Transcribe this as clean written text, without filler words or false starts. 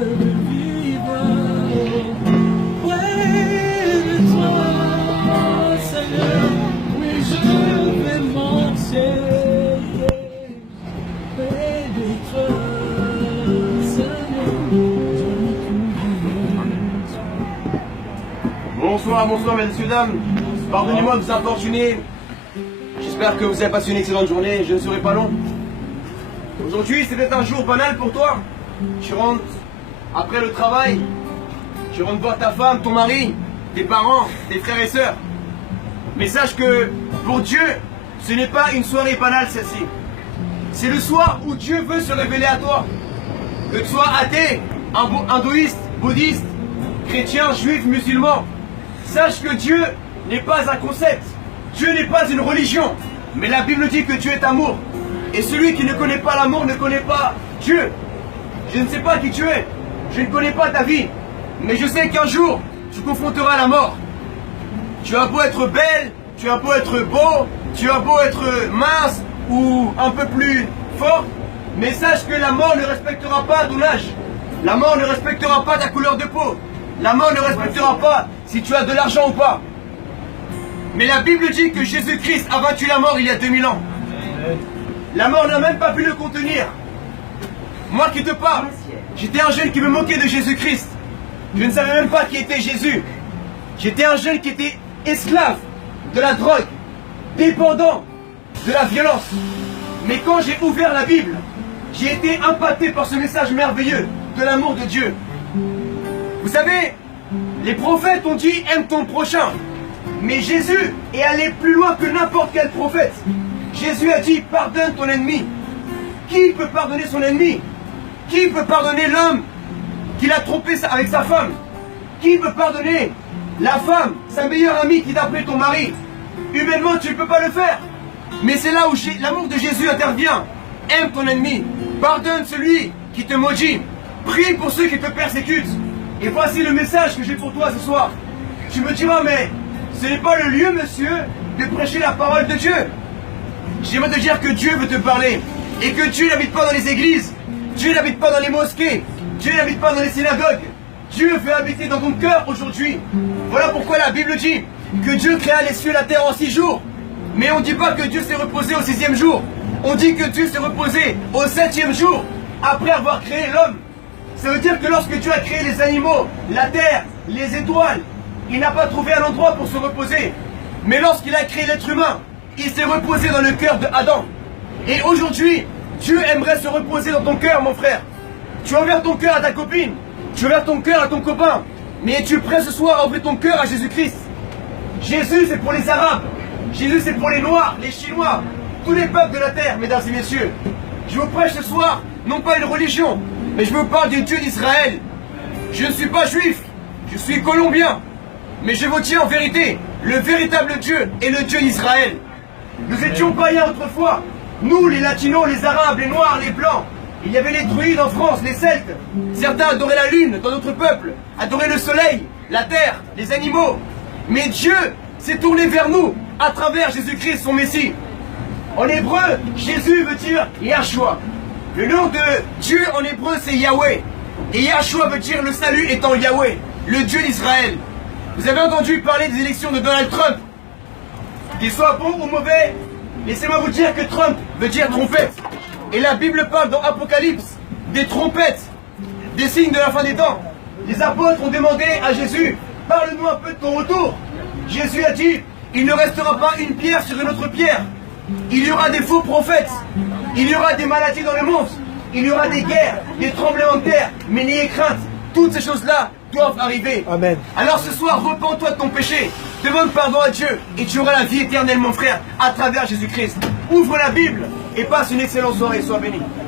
veux vivre près de toi, Seigneur. Oui, je vais marcher près de toi, Seigneur. Bonsoir, bonsoir messieurs, dames. Pardonnez-moi de vous importuner. J'espère que vous avez passé une excellente journée. Je ne serai pas long. Aujourd'hui, c'est peut-être un jour banal pour toi. Tu rentres après le travail. Tu rentres voir ta femme, ton mari, tes parents, tes frères et sœurs. Mais sache que pour Dieu, ce n'est pas une soirée banale celle-ci. C'est le soir où Dieu veut se révéler à toi. Que tu sois athée, hindouiste, bouddhiste, chrétien, juif, musulman. Sache que Dieu n'est pas un concept. Dieu n'est pas une religion. Mais la Bible dit que Dieu est amour. Et celui qui ne connaît pas l'amour ne connaît pas Dieu. Je ne sais pas qui tu es. Je ne connais pas ta vie. Mais je sais qu'un jour, tu confronteras la mort. Tu as beau être belle, tu as beau être beau, tu as beau être mince ou un peu plus fort. Mais sache que la mort ne respectera pas ton âge. La mort ne respectera pas ta couleur de peau. La mort ne respectera pas si tu as de l'argent ou pas. Mais la Bible dit que Jésus-Christ a vaincu la mort il y a 2000 ans. La mort n'a même pas pu le contenir. Moi qui te parle, j'étais un jeune qui me moquait de Jésus-Christ. Je ne savais même pas qui était Jésus. J'étais un jeune qui était esclave de la drogue, dépendant de la violence. Mais quand j'ai ouvert la Bible, j'ai été impacté par ce message merveilleux de l'amour de Dieu. Vous savez, les prophètes ont dit « aime ton prochain ». Mais Jésus est allé plus loin que n'importe quel prophète. Jésus a dit « pardonne ton ennemi ». Qui peut pardonner son ennemi? Qui peut pardonner l'homme qu'il a trompé avec sa femme? Qui peut pardonner la femme, sa meilleure amie qui t'a appelé ton mari? Humainement, tu ne peux pas le faire. Mais c'est là où l'amour de Jésus intervient. Aime ton ennemi. Pardonne celui qui te maudit. Prie pour ceux qui te persécutent. Et voici le message que j'ai pour toi ce soir. Tu me diras, mais ce n'est pas le lieu, monsieur, de prêcher la parole de Dieu. J'aimerais te dire que Dieu veut te parler. Et que Dieu n'habite pas dans les églises. Dieu n'habite pas dans les mosquées. Dieu n'habite pas dans les synagogues. Dieu veut habiter dans ton cœur aujourd'hui. Voilà pourquoi la Bible dit que Dieu créa les cieux et la terre en 6 jours. Mais on ne dit pas que Dieu s'est reposé au 6e jour. On dit que Dieu s'est reposé au 7e jour, après avoir créé l'homme. Ça veut dire que lorsque Dieu a créé les animaux, la terre, les étoiles, il n'a pas trouvé un endroit pour se reposer. Mais lorsqu'il a créé l'être humain, il s'est reposé dans le cœur d'Adam. Et aujourd'hui, Dieu aimerait se reposer dans ton cœur, mon frère. Tu as ouvert ton cœur à ta copine, tu as ouvert ton cœur à ton copain, mais es-tu prêt ce soir à ouvrir ton cœur à Jésus-Christ? Jésus, c'est pour les Arabes. Jésus, c'est pour les Noirs, les Chinois, tous les peuples de la terre, mesdames et messieurs. Je vous prêche ce soir, non pas une religion, mais je vous parle du Dieu d'Israël. Je ne suis pas juif, je suis colombien. Mais je vous tiens en vérité, le véritable Dieu est le Dieu d'Israël. Nous étions païens autrefois. Nous, les latinos, les arabes, les noirs, les blancs. Il y avait les druides en France, les celtes. Certains adoraient la lune dans notre peuple, adoraient le soleil, la terre, les animaux. Mais Dieu s'est tourné vers nous à travers Jésus-Christ, son Messie. En hébreu, Jésus veut dire Yahshua. Le nom de Dieu en hébreu, c'est Yahweh. Et Yahshua veut dire le salut étant Yahweh, le Dieu d'Israël. Vous avez entendu parler des élections de Donald Trump. Qu'il soit bon ou mauvais, laissez-moi vous dire que Trump veut dire trompette. Et la Bible parle dans Apocalypse des trompettes, des signes de la fin des temps. Les apôtres ont demandé à Jésus, parle-nous un peu de ton retour. Jésus a dit, il ne restera pas une pierre sur une autre pierre. Il y aura des faux prophètes. Il y aura des maladies dans le monde. Il y aura des guerres, des tremblements de terre. Mais n'ayez crainte, toutes ces choses-là doivent arriver. Amen. Alors ce soir, repens-toi de ton péché. Demande pardon à Dieu et tu auras la vie éternelle, mon frère, à travers Jésus-Christ. Ouvre la Bible et passe une excellente soirée. Sois béni.